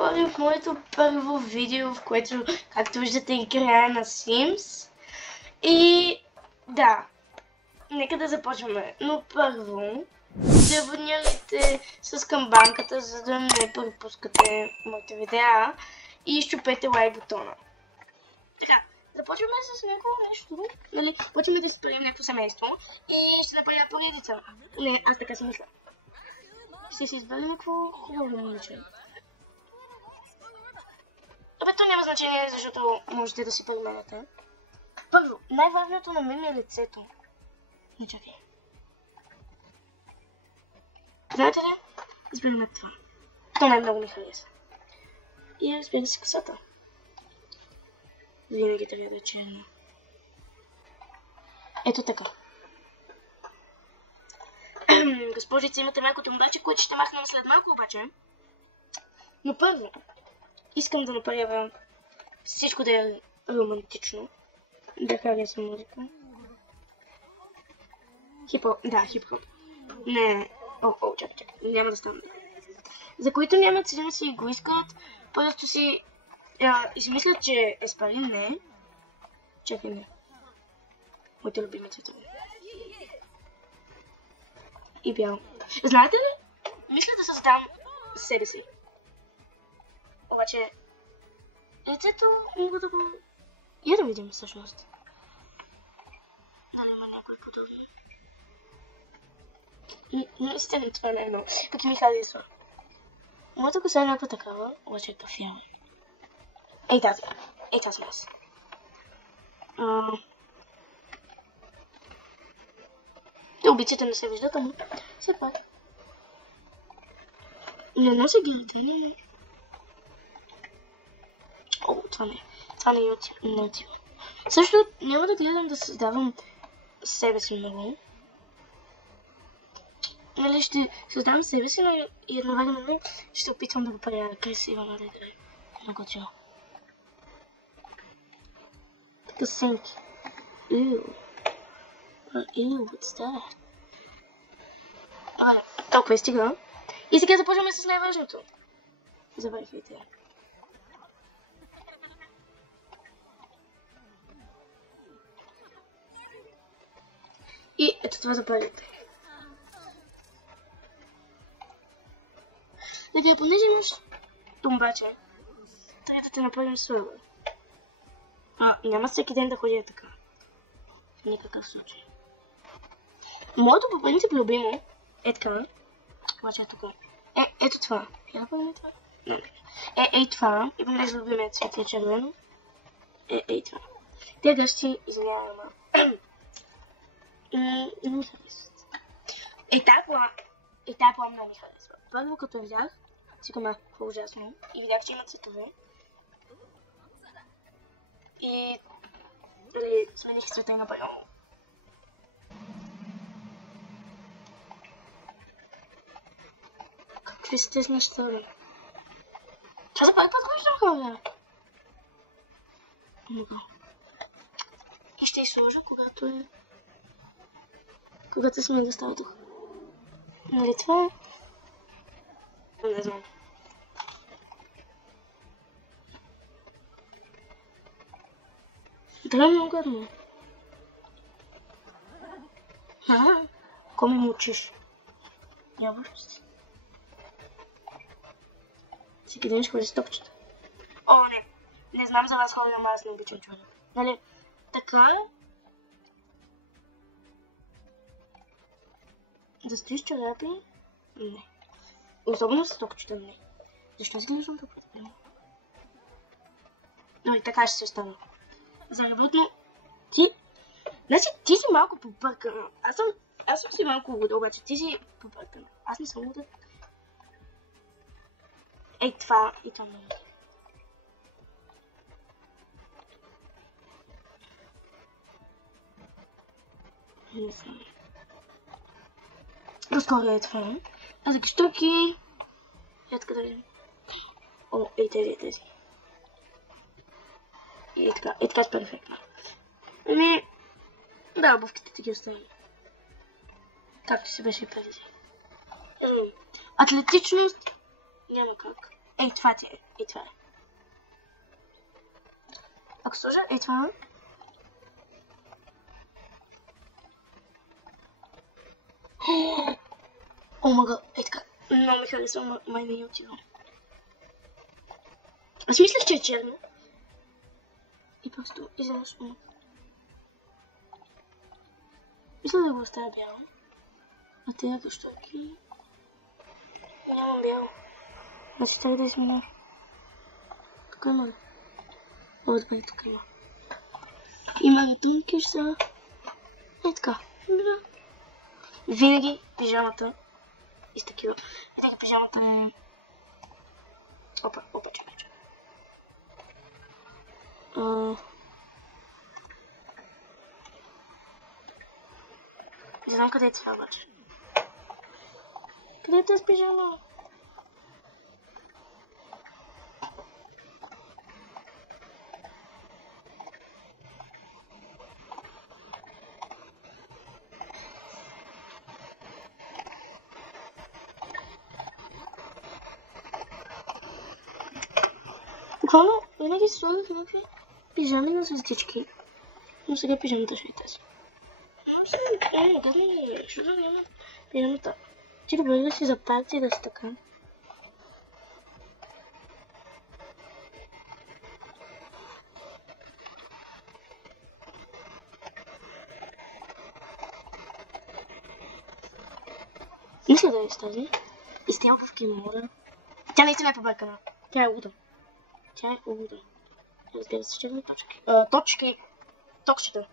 хора, в моето първо видео, в което, както виждате, играя на Sims. И да, нека да започваме. Но първо, се абонирайте с камбанката, за да не пропускате моите видеа и щупете лайк бутона. Така, започваме с някакво нещо, нали, почваме да си правим някакво семейство и ще направя поредица. Не, аз така си мисля. Ще си изберем някакво хубаво момиче. Абе, то няма значение, защото можете да си променяте. Първо, най-важното на мен е лицето. Не чакай. Знаете ли? Изберем това. То най-много ми хареса. И разбира се косата. Винаги трябва да е черна. Ето така. Госпожица, имате малко тумбаче, което ще махнем след малко обаче. Но първо, искам да направя всичко да е романтично. Да хареса музика. Хип-хоп, да, хип-хоп. Не, чакай, няма да стане. За които нямат Sims си го искат, просто си измислят, че е спарин, не. Чакай, не. Моите любими цветове. И бял. Знаете ли? Мисля да създам себе си. Обаче, лицето мога да го... Я да видим всъщност. Дали има някой подобно? Наистина това не е много. Пък и ми харесва. Моята коса е някаква такава, обаче е кафява. Ей тази. Ей тази аз. Обиците не се виждат, ама все пак. Не носи гардени. Това не. Това не е отива. Също няма да гледам да създавам себе си много. Нали, ще създавам себе си, но и едновременно ще опитвам да го правя красиво, нали, да е много чудо. Така сенки. What's that? Толкова стига. И сега започваме с най-важното. Забравихте. И ето това запазите. Така, понеже имаш тумбаче, трябва да те направим слабо. Няма всеки ден да ходя така. В никакъв случай. Моето по принцип любимо е така. Обаче е тук. Ето това. Я да това? Не. Това. И понеже любимият цвет е червено. Ей това. Те гъщи, извинявам, ама. Не ми харесват. Тая план много ми харесва. Първо като я видях, си казах, какво ужасно. И видях, че има цветове. И смених цвета и направо. Какви са тези неща, бе? Това за първи път го виждам, бе. И ще изсложа, когато сме да става тук. Нали това? Не знам. Да, много гадно. Ко ме мучиш? Нямаш си. Всеки ден ще ходи с топчета. Не знам за вас хора, ама аз не обичам човек. Нали, така да стоиш чорапи? Не. Особено с топчета, не. Защо изглеждам топчета? Но и така ще се остана. За работно Значи ти си малко побъркана. Аз съм си малко луда, обаче ти си побъркана. Аз не съм луда. Ей това и това много. Не знам. Разкоро е това. А за каштуки... Ето къде видим. Ей тези. И така е перфектно. Да, обувките ти ги оставим. Както си беше и преди. Атлетичност няма как. Ей, това ти е. Ей, това е. Ако сложа, ей, това е. О, мага, ей така. Много ми харесва, май не е отивам. Аз мислех, че е черно. И просто изведнъж мисля да го оставя бяло. А тези къщойки... Нямам бяло. Значи трябва да измина. Тук има. О, добре, тук има. Има ратунки са... Ей така. Винаги пижамата и с такива. Винаги пижамата е... Опа, чакай. Не знам къде е това обаче. Къде е тази пижама? Буквално винаги се слагах някакви пижами на звездички. Но сега пижамата ще е тази. Защото няма пижамата. Ти добре да си запазя и да си така. Мисля да е с тази. И с тя обувки мора. Тя наистина е побъркана. Тя е луда. Разбира се, ще има точки. Точките.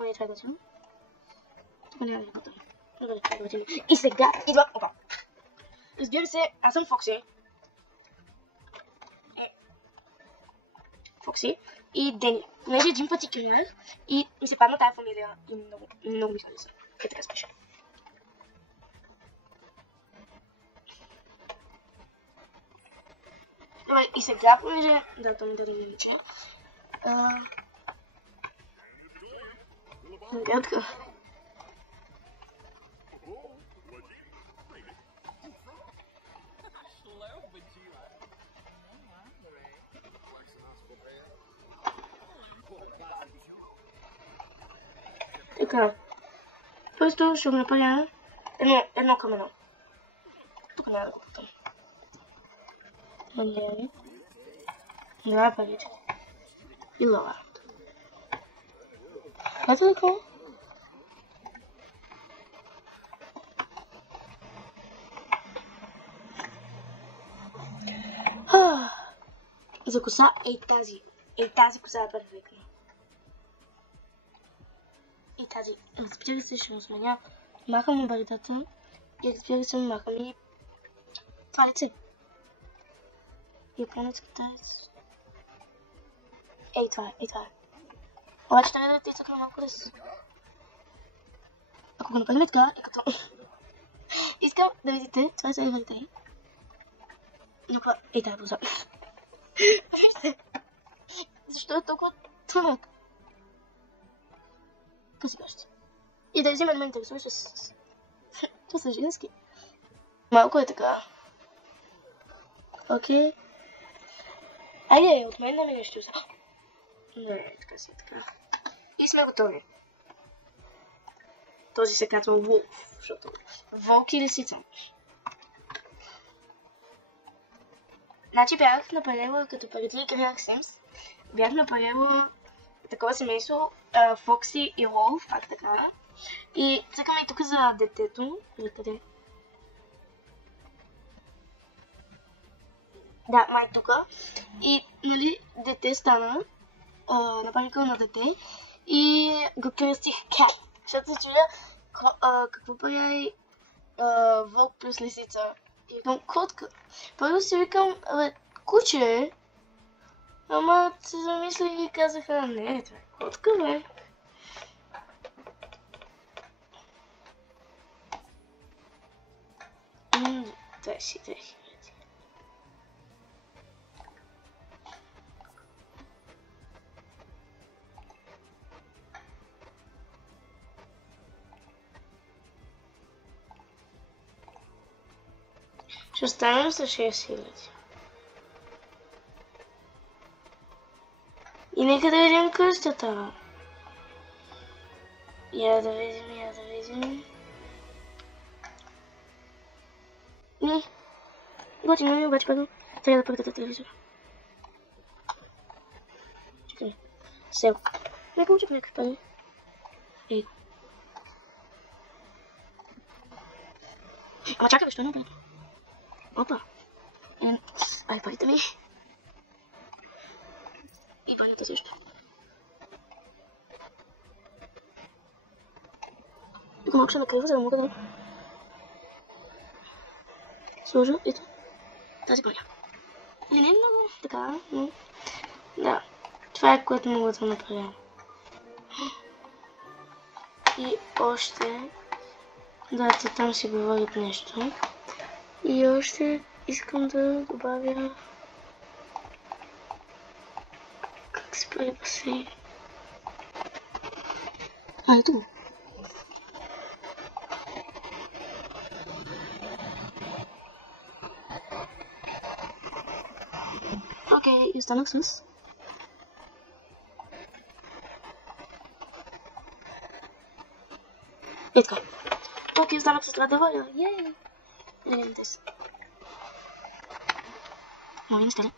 Не трябва да взимам. Тук няма да бъдам. Добре, трябва да взимам. И сега идва... Опа. Разбира се, аз съм Фокси. Фокси и Дени. Понеже един път ти кринах и ми се падна тая фамилия и много ми хареса. Е така спеше. Добре, и сега, понеже... Да, то ми даде миниче. Гадка. Така. Просто ще го направя едно към едно. Тук няма да го путам. Това парите. И лаварата. Ето така. За коса тази коса е перфектна. И тази. Разбира се, ще му сменя. Махам на бърдата. И разбира се, махам и това лице. Японецката е... Ей, това е. Обаче трябва да ти цъкна малко рез. Ако го направим така, е като... Искам да видите, това е серверите. Но това... Ей, тази буза. Защо е толкова тънък? Къси баща. И да взимем ме интересува с... Това са женски. Малко е така. Окей. Айде, от мен да ми нещо за... Не, така си, така. И сме готови. Този се казва Wolf, защото... Волк и лисица. Значи бях направила, като преди играх Sims, бях направила такова семейство, Фокси и Wolf, пак така. И цъкаме и тук за детето. За къде? Да, май тука. И, нали, дете стана, напарникъл на дете, и го кръстих Cat. Защото се чудя какво прави вълк плюс лисица. И викам котка. Първо си викам, куче. Ама се замислих и казаха, не, това е котка, бе. Това си. Ще останем с 6000. И нека да видим къщата. Я да видим. Готино ми, обаче първо трябва да пръгата телевизора. Чакай. Сел. Не получих някакъв пари. Ей. Ама чакай, що е напред? Опа. Ай, парите ми. И банята също. Тук малко ще накрива, за да мога да сложа ето тази баня. Не е много така, но да. Това е което мога да направя. И още да, там си говорят нещо. И още искам да добавя как се прави басейн. Ето го. Окей, и останах с е така. Окей, останах с това да водя. Йей! Не видим тези. Моля, не стеля.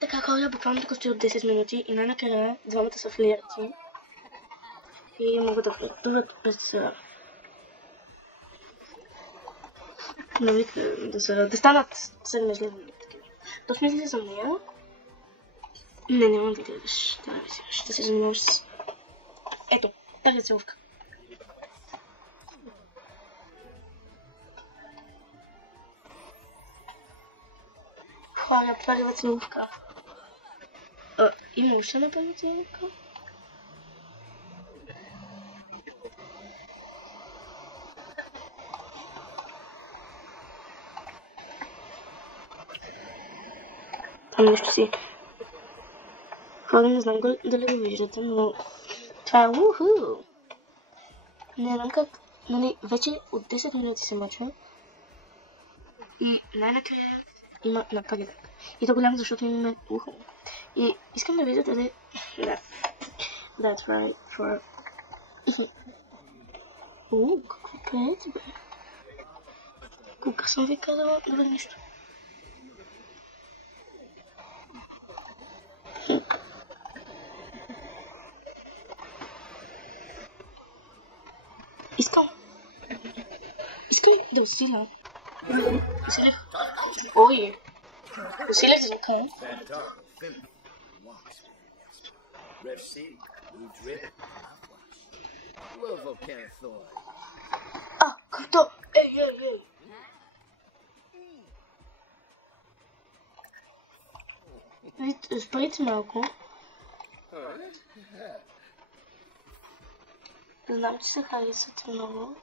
Така, хора, буквално тук стои от 10 минути и най-накрая двамата са флирти. И могат да флиртуват без да станат сърмежливи. То мисли ли за нея? Не, няма да гледаш телевизия. Ще се занимаваш с... Ето, тази целувка. Хора, първа целувка. Има още на първа целувка? Там нещо си. Хора, не знам дали го виждате, но това е уху. Не знам как, нали, вече от 10 минути се мъчва. И най-накрая има напредък. И то голям, защото имаме ухо. И искам да видя дали... Да. That's right for... Какво правите, бе? Кога съм ви казала? Добре, нищо. Искам да усиля. Усилих. Ой. Усилих звука. Като... Ей. Сприте малко. Знам, че се харесвате много.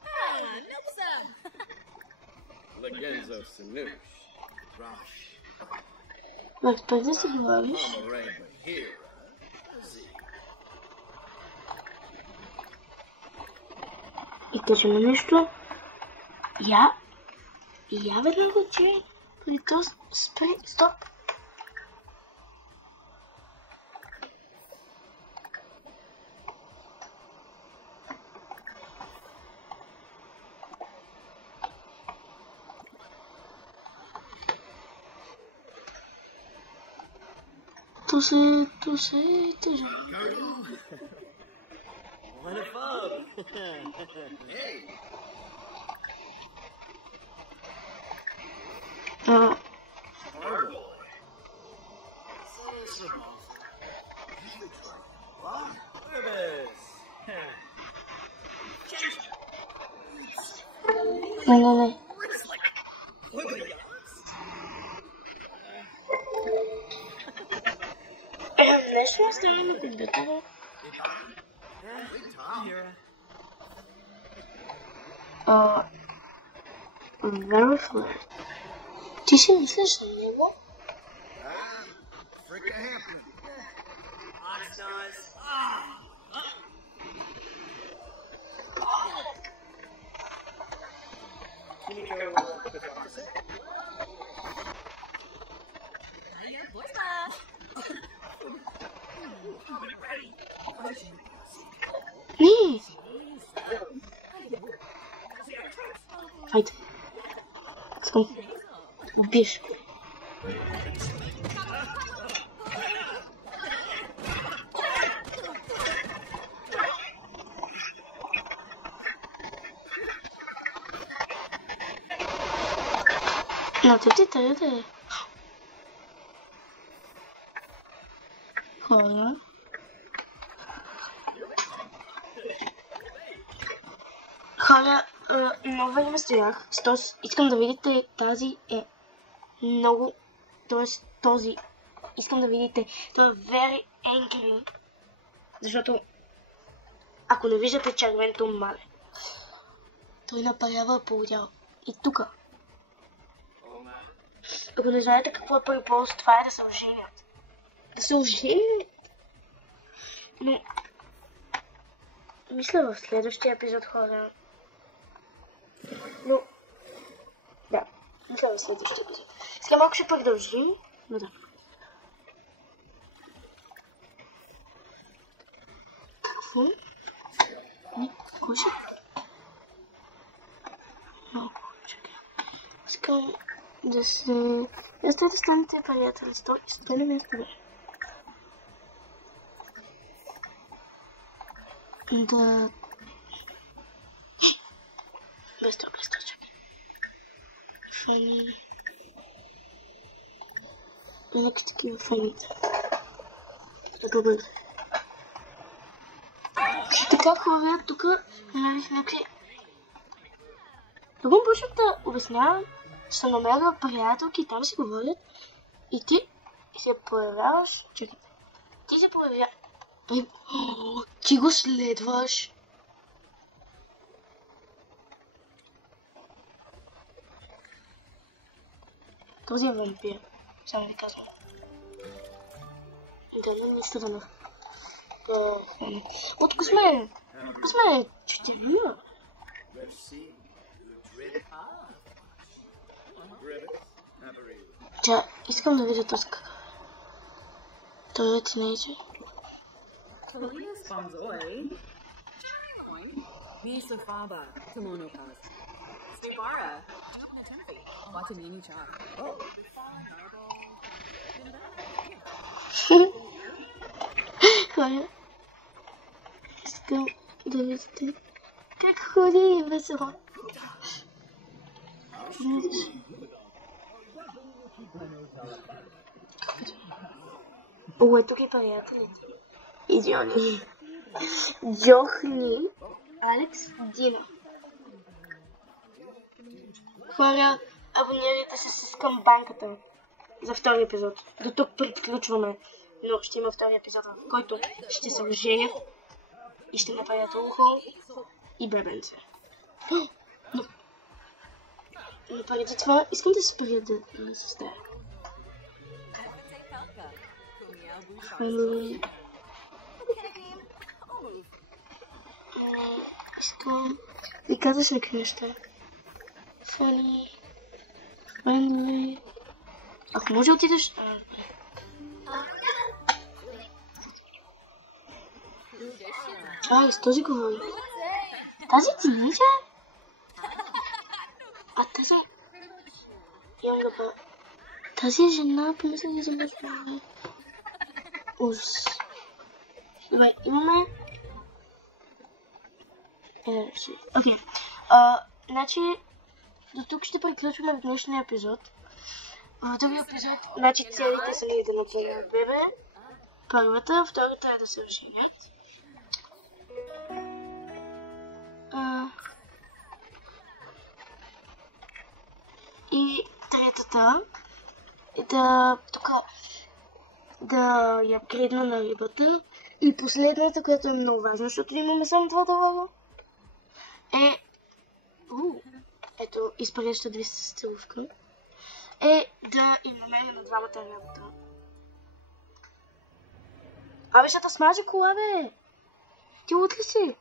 Преди да си говориш. И кажи ми нещо. Я веднага ти. Преди то спри. Стоп. Tu sei, tejão. What a fun! Hey! Não. Deixa eu mostrar no vídeo, tá bom? Very flat. Ти ще мислиш за него? Fricka Hampton. Onyx Nose. Can you go with the opposite? Не! Хайде. Искам. Убиеш. На ти трябва да е. Хора. Хора, много време стоях. Искам да видите тази е много... Тоест този. Искам да видите. Той е very angry. Защото ако не виждате червеното мале, той напарява по отдял. И тука. Ако не знаете какво е първи полз, това е да се оженят. Да се оженят. Но... Мисля в следващия епизод, хора. Но... Да. Мисля в следващия епизод. Сега малко ще продължим. Но да. Какво? Не, кой ще? Малко, чакай. Искам да се... Да станете приятели. Стой на място, бе. Да... Без това, чакай. Фани... Малки такива фаните. Добре. Така хора, тук намерих някакви... Тук почнах да обяснявам, че съм намерила приятелки, там си говорят и ти се появяваш... Чакай. Ти се появяваш... Ти го следваш. Този е вампир. Само ви казвам. Да, не мисля на... От косме, че те вия. Тя, искам да видя този какъв. Той е тинейджер. Misa Faba, Kimono Palace. Stebara, Watamini Cha. Oh, Хора, искам да видите как ходи весело. О, ето ги приятелите. И Джони. Джохни, Алекс, Дина. Хора, абонирайте се с камбанката за втори епизод. До тук приключваме, но ще има втори епизод, в който ще се оженят и ще направят ухо и бебенце. Но преди това искам да се спря да се стая. Искам да казваш някакви неща. Фани, friendly. Ако може отидеш... С този говори. Тази тинейджа? А тази... Тази жена, помисля да замъжваме. Ужас. Добре, имаме... Окей. Значи, до тук ще приключваме в днешния епизод. В другия епизод, значи целите са ни да направим бебе. Първата, втората е да се оженят. И третата е да я апгрейдна на рибата. И последната, която е много важна, защото имаме само $2, е... ето, изпаряща 200 целувка. Е да имаме на двамата работа. Абе, ще те смаже кола, бе. Ти луд ли си?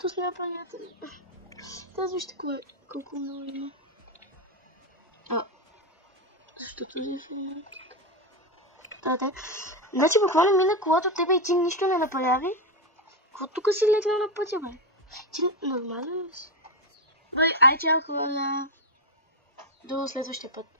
То сме приятели. Тази вижте колко много има. Защото ли е така? Значи буквално мина колата от тебе и ти нищо не направи. Какво тук си легнал на пътя, бе? Ти нормално ли си? Бай, ай чао, хора. До следващия път.